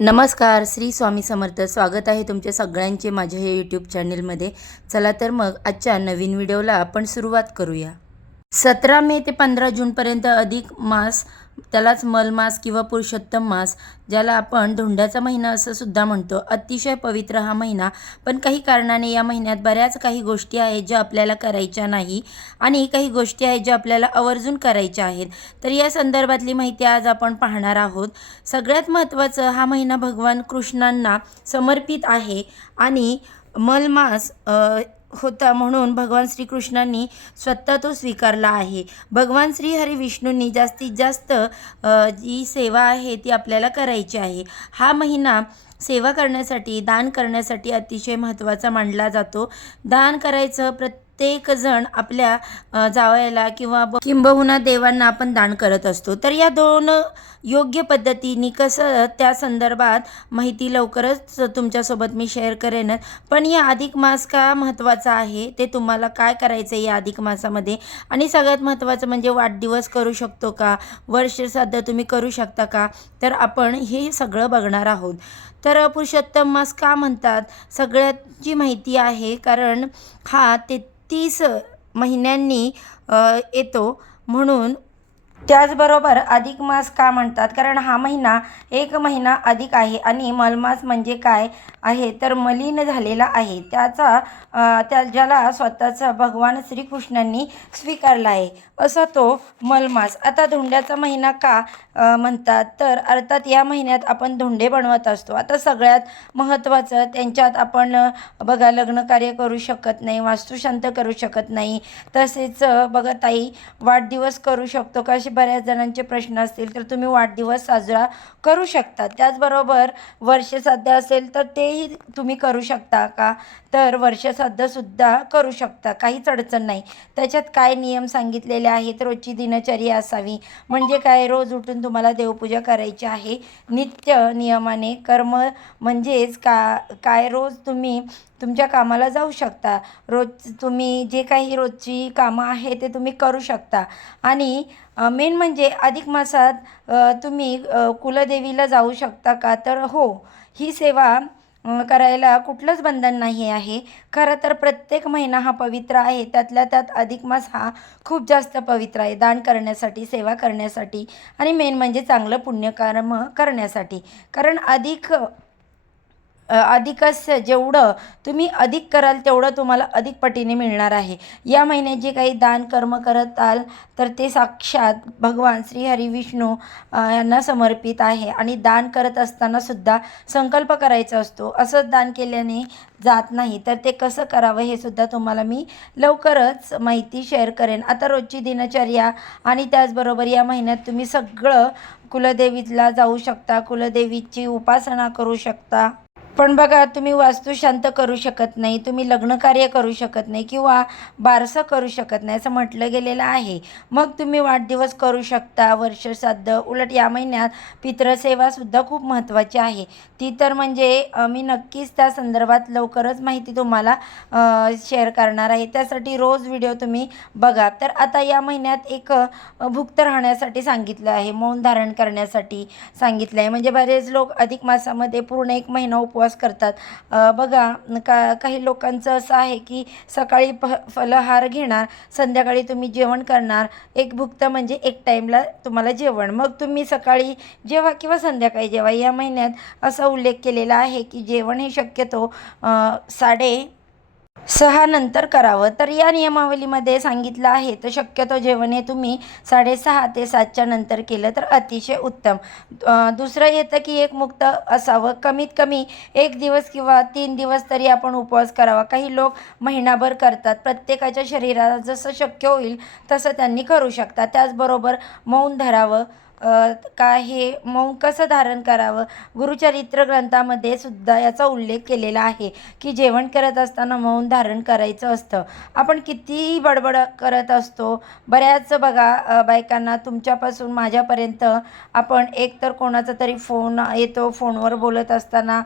नमस्कार, श्री स्वामी समर्थ. स्वागत आहे तुमच्या सगळ्यांचे माझ्या हे यूट्यूब चॅनलमध्ये. चला तर मग आजच्या नवीन व्हिडिओला आपण सुरुवात करूया. 17 मे ते 15 जूनपर्यंत अधिक मास, त्यालाच मलमास किंवा पुरुषोत्तम मास, ज्याला आपण धोंड्याचा महिना असं सुद्धा म्हणतो. अतिशय पवित्र हा महिना, पण काही कारणाने या महिन्यात बऱ्याच काही गोष्टी आहेत ज्या आपल्याला करायच्या नाही आणि काही गोष्टी आहेत ज्या आपल्याला आवर्जून करायच्या आहेत. तर या संदर्भातली माहिती आज आपण पाहणार आहोत. सगळ्यात महत्त्वाचं, हा महिना भगवान कृष्णांना समर्पित आहे आणि मलमास होता म्हणून भगवान श्रीकृष्णांनी स्वतः तो स्वीकारला आहे. भगवान श्रीहरी विष्णूंनी जास्तीत जास्त जी सेवा आहे ती आपल्याला करायची आहे. हा महिना सेवा करण्यासाठी, दान करण्यासाठी अतिशय महत्त्वाचा मानला जातो. दान करायचं, प्रत्येकजण आपल्या जावयाला किंबहुना देवांना आपण दान करत असतो. तर या दोन योग्य पद्धतीने कसं, त्या संदर्भात माहिती लवकरच तुमच्यासोबत मी शेअर करेनच. पण या अधिक मास का महत्त्वाचा आहे, ते तुम्हाला काय करायचं आहे या अधिक मासामध्ये, आणि सगळ्यात महत्त्वाचं म्हणजे वाढदिवस करू शकतो का, वर्षश्राद्ध तुम्ही करू शकता का, तर आपण हे सगळं बघणार आहोत. तर पुरुषोत्तम मास का म्हणतात, सगळ्याची माहिती आहे. कारण हा 33 महिन्यांनी येतो म्हणून. त्याचबरोबर अधिक मास का म्हणतात, कारण हा महिना एक महिना अधिक आहे आणि मलमास म्हणजे काय आहे, तर मलिन झालेला आहे ज्याला स्वतःचा भगवान श्रीकृष्णांनी स्वीकारला आहे, असा तो मलमास. आता धोंड्याचा महिना का म्हणतात, तर अर्थात या महिन्यात आपण धोंडे बनवत असतो. आता सगळ्यात महत्त्वाचं, त्यांच्यात आपण बघा, लग्न कार्य करू शकत नाही, वास्तुशांत करू शकत नाही, तसेच बघा ताई, वाढदिवस करू शकतो का, असे बऱ्याच जणांचे प्रश्न असतील. तर तुम्ही वाढदिवस साजरा करू शकता. त्याचबरोबर वर्षश्राद्ध असेल तर तेही तुम्ही करू शकता का, तर वर्षश्राद्धसुद्धा करू शकता, काहीच अडचण नाही. त्याच्यात काय नियम सांगितलेले आहेत, रोजची दिनचर्या असावी. म्हणजे काय, रोज उठून तुम्हाला देवपूजा करायची आहे नित्य नियमाने. कर्म म्हणजेच काय, रोज तुम्ही तुमच्या कामाला जाऊ शकता. रोज तुम्ही जे काही रोजची कामं आहे ते तुम्ही करू शकता. आणि मेन म्हणजे अधिक मासात तुम्ही कुलदेवीला जाऊ शकता का, तर हो, ही सेवा करायला कुठलंच बंधन नाही आहे. खरं तर प्रत्येक महिना हा पवित्र आहे, त्यातल्या त्यात अधिक मास हा खूप जास्त पवित्र आहे, दान करण्यासाठी, सेवा करण्यासाठी आणि मेन म्हणजे चांगलं पुण्यकर्म करण्यासाठी. कारण अधिकच जेवढं तुम्ही अधिक कराल तेवढं तुम्हाला अधिक पटीने मिळणार आहे. या महिन्यात जे काही दान कर्म करताल तर ते साक्षात भगवान श्रीहरी विष्णू यांना समर्पित आहे. आणि दान करत असताना सुद्धा संकल्प करायचा असतो. असंच दान केल्याने जात नाही, तर ते कसं करावं हे सुद्धा तुम्हाला मी लवकरच माहिती शेअर करेन. आता रोजची दिनचर्या आणि त्याचबरोबर या महिन्यात तुम्ही सगळं कुलदेवीला जाऊ शकता, कुलदेवीची उपासना करू शकता. पण बघा, तुम्ही वास्तुशांत करू शकत नाही, तुम्ही लग्नकार्य करू शकत नाही किंवा बारसं करू शकत नाही असं म्हटलं गेलेलं आहे. मग तुम्ही वाढदिवस करू शकता, वर्षश्राद्ध. उलट या महिन्यात पितृसेवासुद्धा खूप महत्त्वाची आहे. ती तर म्हणजे मी नक्कीच त्या संदर्भात लवकरच माहिती तुम्हाला शेअर करणार आहे. त्यासाठी रोज व्हिडिओ तुम्ही बघा. तर आता या महिन्यात एक भुक्त राहण्यासाठी सांगितलं आहे, मौन धारण करण्यासाठी सांगितलं आहे. म्हणजे बरेच लोक अधिक मासामध्ये पूर्ण एक महिना उपवास करतात. बघा, काही लोकांचं असं आहे की सकाळी फलाहार घेणार, संध्याकाळी तुम्ही जेवण करणार. एक भुक्त म्हणजे एक टाईमला तुम्हाला जेवण, मग तुम्ही सकाळी जेवा किंवा संध्याकाळी जेवा. या महिन्यात असा उल्लेख केलेला आहे की जेवण हे शक्यतो 6:30 नंतर करावं. तर या नियमावलीमध्ये सांगितलं आहे, तर शक्यतो जेवण हे तुम्ही 6:30 ते 7च्या नंतर केलं तर अतिशय उत्तम. दुसरं येतं की एक मुक्त असावं, कमीत कमी 1 दिवस किंवा 3 दिवस तरी आपण उपवास करावा. काही लोक महिनाभर करतात. प्रत्येकाच्या शरीराला जसं शक्य होईल तसं त्यांनी करू शकतात. त्याचबरोबर मौन धरावं. हे मौन कसं धारण करावं, गुरुचरित्र ग्रंथामध्ये सुद्धा याचा उल्लेख केलेला आहे की जेवण करत असताना मौन धारण करायचं असतं. आपण कितीही बडबड करत असतो. बऱ्याच बघा, बायकांना तुमच्यापासून माझ्यापर्यंत आपण एकतर कोणाचा तरी फोन येतो, फोनवर बोलत असताना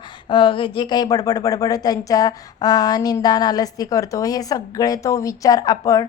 जे काही बडबड त्यांच्या निंदा नालस्ती करतो, हे सगळे तो विचार आपण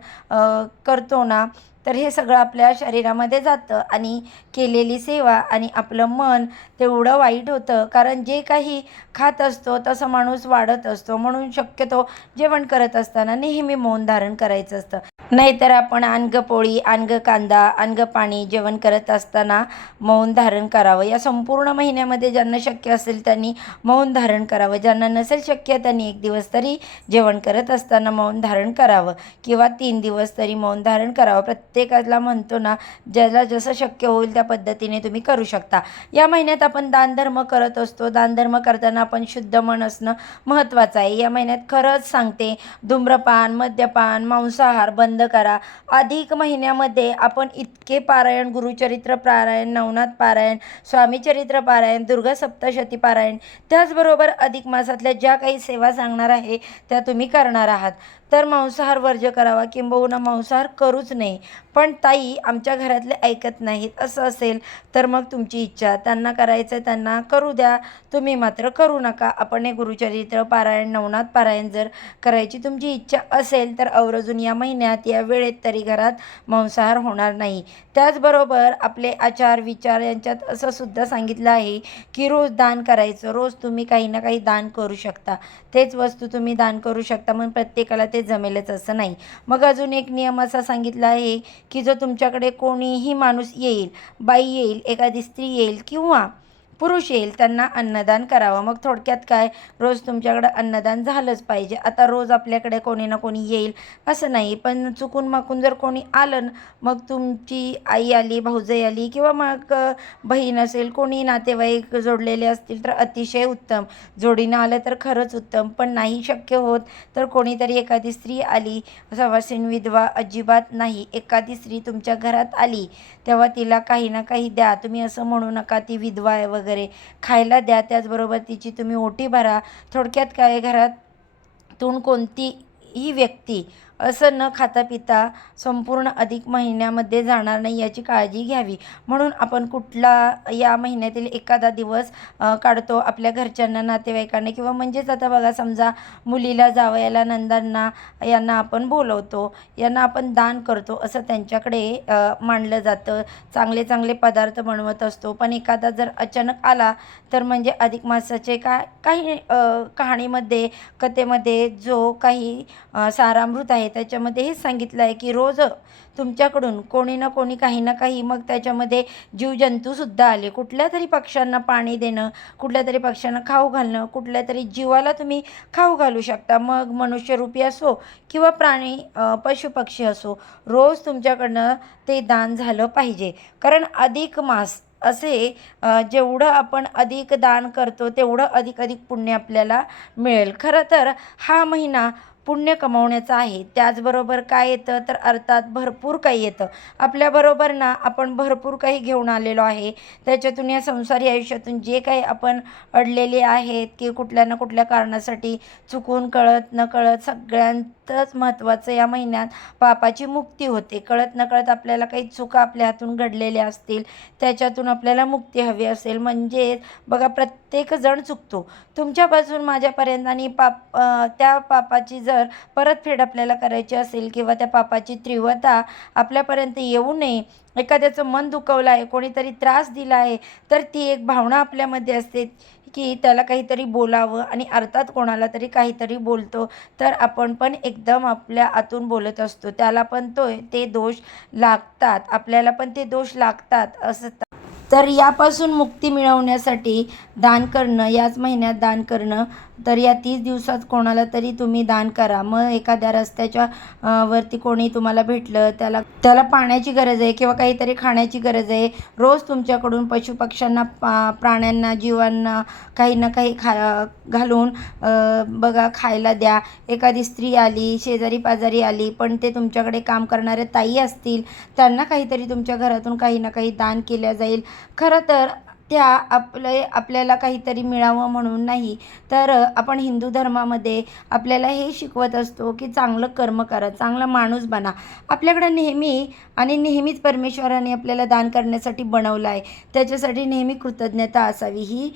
करतो ना, तर हे सगळं आपल्या शरीरामध्ये जातं आणि केलेली सेवा आणि आपलं मन तेवढं वाईट होतं, कारण जे काही खात असतो तसं माणूस वाढत असतो. म्हणून शक्यतो जेवण करत असताना नेहमी मौन धारण करायचं असतं. नाहीतर आपण पोळी, कांदा, पाणी जेवण करत असताना मौन धारण करावं. या संपूर्ण महिन्यामध्ये ज्यांना शक्य असेल त्यांनी मौन धारण करावं. ज्यांना नसेल शक्य त्यांनी 1 दिवस तरी जेवण करत असताना मौन धारण करावं किंवा 3 दिवस तरी मौन धारण करावं. प्रत्येकाला म्हणतो ना, ज्याला जसं शक्य होईल त्या पद्धतीने तुम्ही करू शकता. या महिन्यात आपण दानधर्म करत असतो. दानधर्म करताना आपण शुद्ध मन असणं महत्त्वाचं आहे. या महिन्यात खरंच सांगते, धूम्रपान, मद्यपान, मांसाहार बंद करा. अधिक महिन्यामध्ये आपण इतके पारायण, गुरुचरित्र पारायण, नवनाथ पारायण, स्वामीचरित्र पारायण, दुर्गा सप्तशती पारायण, त्याचबरोबर अधिक मासातल्या ज्या काही सेवा सांगणार आहे त्या तुम्ही करणार आहात. तर मांसाहार वर्ज्य करावा, किंबहुना मांसाहार करूच नाही. पण ताई, आमच्या घरातले ऐकत नाहीत असं असेल तर मग तुमची इच्छा, त्यांना करायचं आहे त्यांना करू द्या, तुम्ही मात्र करू नका. आपण हे गुरुचरित्र पारायण, नवनाथ पारायण जर करायची तुमची इच्छा असेल तर आवर्जून या महिन्यात या वेळेत तरी घरात मांसाहार होणार नाही. त्याचबरोबर आपले आचार विचार यांच्यात असं सुद्धा सांगितलं आहे की रोज दान करायचं. रोज तुम्ही काही ना काही दान करू शकता. तेच वस्तू तुम्ही दान करू शकता, मग प्रत्येकाला ते जमेलच असं नाही. मग अजून एक नियम असा सांगितला आहे की जो तुमच्याकडे कोणीही माणूस येईल, बाई येईल, एखादी स्त्री येईल किंवा पुरुष येईल, त्यांना अन्नदान करावं. मग थोडक्यात काय, रोज तुमच्याकडे अन्नदान झालंच पाहिजे. आता रोज आपल्याकडे कोणी ना कोणी येईल असं नाही, पण चुकून माकून जर कोणी आलं, मग तुमची आई आली, भाऊजाई आली किंवा मग बहीण असेल, कोणी नातेवाईक जोडलेले असतील तर अतिशय उत्तम. जोडीनं आलं तर खरंच उत्तम. पण नाही शक्य होत तर कोणीतरी एखादी स्त्री आली, सवासीण, विधवा अजिबात नाही. एखादी स्त्री तुमच्या घरात आली तेव्हा तिला काही ना काही द्या. तुम्ही असं म्हणू नका ती विधवा आहे वगैरे, खायला द्या. त्याचबरोबर तिची तुम्ही ओटी भरा. थोडक्यात काय, घरातून कोणतीही व्यक्ती असं न खाता पिता संपूर्ण अधिक महिन्यामध्ये जाणार नाही याची काळजी घ्यावी. म्हणून आपण या महिन्यातील एखादा दिवस काढतो आपल्या घरच्यांना, नातेवाईकांना, किंवा म्हणजेच आता बघा, समजा मुलीला, जावयाला, नंदांना यांना आपण बोलवतो, यांना आपण दान करतो, असं त्यांच्याकडे मानलं जातं. चांगले चांगले पदार्थ बनवत असतो. पण एखादा जर अचानक आला तर म्हणजे अधिक मासाचे काही कहाणीमध्ये, कथेमध्ये जो काही सारामृत आहे त्याच्यामध्ये हेच सांगितलं आहे की रोज तुमच्याकडून कोणी ना कोणी, काही ना काही, मग त्याच्यामध्ये जीवजंतूसुद्धा आले, कुठल्या तरी पक्ष्यांना पाणी देणं, कुठल्या तरी पक्ष्यांना खाऊ घालणं, कुठल्या तरी जीवाला तुम्ही खाऊ घालू शकता. मग मनुष्यरूपी असो किंवा प्राणी, पशुपक्षी असो, रोज तुमच्याकडनं ते दान झालं पाहिजे. कारण अधिक मास असे जेवढं आपण अधिक दान करतो तेवढं अधिक अधिक पुण्य आपल्याला मिळेल. खरं तर हा महिना पुण्य कमावण्याचा आहे. त्याचबरोबर काय येतं तर अर्थात भरपूर काही येतं आपल्याबरोबर ना. आपण भरपूर काही घेऊन आलेलो आहे. त्याच्यातून, या संसारी आयुष्यातून जे काही आपण अडलेले आहेत की कुठल्या ना कुठल्या कारणासाठी, चुकून, कळत न कळत, सगळ्यांतच महत्त्वाचं या महिन्यात पापाची मुक्ती होते. कळत न कळत आपल्याला काही चुका आपल्या हातून घडलेल्या असतील, त्याच्यातून आपल्याला मुक्ती हवी असेल, म्हणजे बघा, प्रत्येकजण चुकतो, तुमच्यापासून माझ्यापर्यंत. आणि त्या पापाची जर परतफेड आपल्याला करायची असेल किंवा त्या पापाची तीव्रता आपल्यापर्यंत येऊ नये, एखाद्याचं मन दुखवलं आहे, कोणीतरी त्रास दिला आहे, तर ती एक भावना आपल्यामध्ये असते की त्याला काहीतरी बोलावं, आणि अर्थात कोणाला तरी काहीतरी बोलतो तर आपण पण एकदम आपल्या आतून बोलत असतो, त्याला पण ते दोष लागतात, आपल्याला पण ते दोष लागतात असं. तर यापासून मुक्ती मिळवण्यासाठी दान करणं, याच महिन्यात दान करणं, तर या 30 दिवसात कोणाला तरी तुम्ही दान करा. मग एखाद्या रस्त्याच्या वरती कोणी तुम्हाला भेटलं, त्याला पाण्याची गरज आहे किंवा काहीतरी खाण्याची गरज आहे, रोज तुमच्याकडून पशुपक्ष्यांना, प्राण्यांना, जीवांना काही ना काही घालून बघा, खायला द्या. एखादी स्त्री आली, शेजारी पाजारी आली, पण ते तुमच्याकडे काम करणारे ताई असतील, त्यांना काहीतरी तुमच्या घरातून काही ना काही दान केल्या जाईल. खरं तर त्या आपल्याला काहीतरी मिळावं म्हणून नाही, तर आपण हिंदू धर्मामध्ये आपल्याला हे शिकवत असतो की चांगलं कर्म करा, चांगला माणूस बना. आपल्याकडं नेहमी आणि नेहमीच परमेश्वराने आपल्याला दान करण्यासाठी बनवलं आहे. त्याच्यासाठी नेहमी कृतज्ञता असावी ही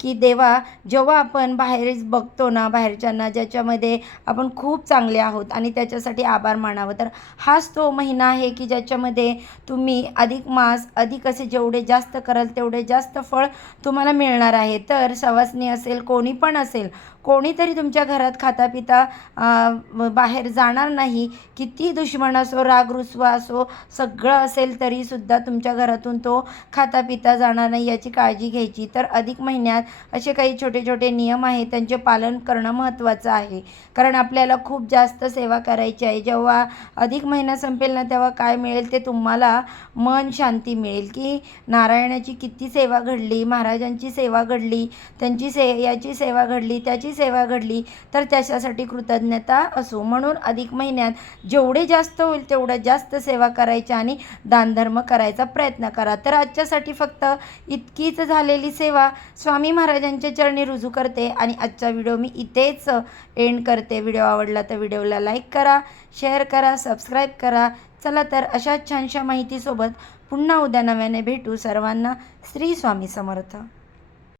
की देवा, जेव्हा आपण बाहेर बघतो ना बाहेरच्यांना, ज्याच्यामध्ये आपण खूप चांगले आहोत आणि त्याच्यासाठी आभार मानावं, तर हाच तो महिना आहे की ज्याच्यामध्ये तुम्ही अधिक मास अधिक असे जेवढे जास्त कराल तेवढे जास्त फळ तुम्हाला मिळणार आहे. तर सवासणी असेल, कोणी पण असेल, कोणीतरी तुमच्या घरात खाता पिता बाहेर जाणार नाही. किती दुश्मन असो, राग रुसवा असो, सगळं असेल तरीसुद्धा तुमच्या घरातून तो खाता पिता जाणार नाही याची काळजी घ्यायची. तर अधिक महिन्यात असे काही छोटे छोटे नियम आहेत, त्यांचे पालन करणं महत्त्वाचं आहे. कारण आपल्याला खूप जास्त सेवा करायची आहे. जेव्हा अधिक महिना संपेल ना, तेव्हा काय मिळेल ते तुम्हाला मन शांती मिळेल की नारायणाची किती सेवा घडली, महाराजांची सेवा घडली, त्यांची याची सेवा घडली, त्याची सेवा घडली, तर त्याच्यासाठी कृतज्ञता असो. म्हणून अधिक महिन्यात जेवढे जास्त होईल तेवढं जास्त सेवा करायच्या आणि दानधर्म करायचा प्रयत्न करा. तर आजच्यासाठी फक्त इतकीच झालेली सेवा स्वामी महाराजांच्या चरणी रुजू करते आणि आजचा व्हिडिओ मी इथेच एंड करते. व्हिडिओ आवडला तर व्हिडिओला लाईक करा, शेअर करा, सबस्क्राईब करा. चला तर अशाच छानशा माहितीसोबत पुन्हा उद्या नव्याने भेटू. सर्वांना श्री स्वामी समर्थ.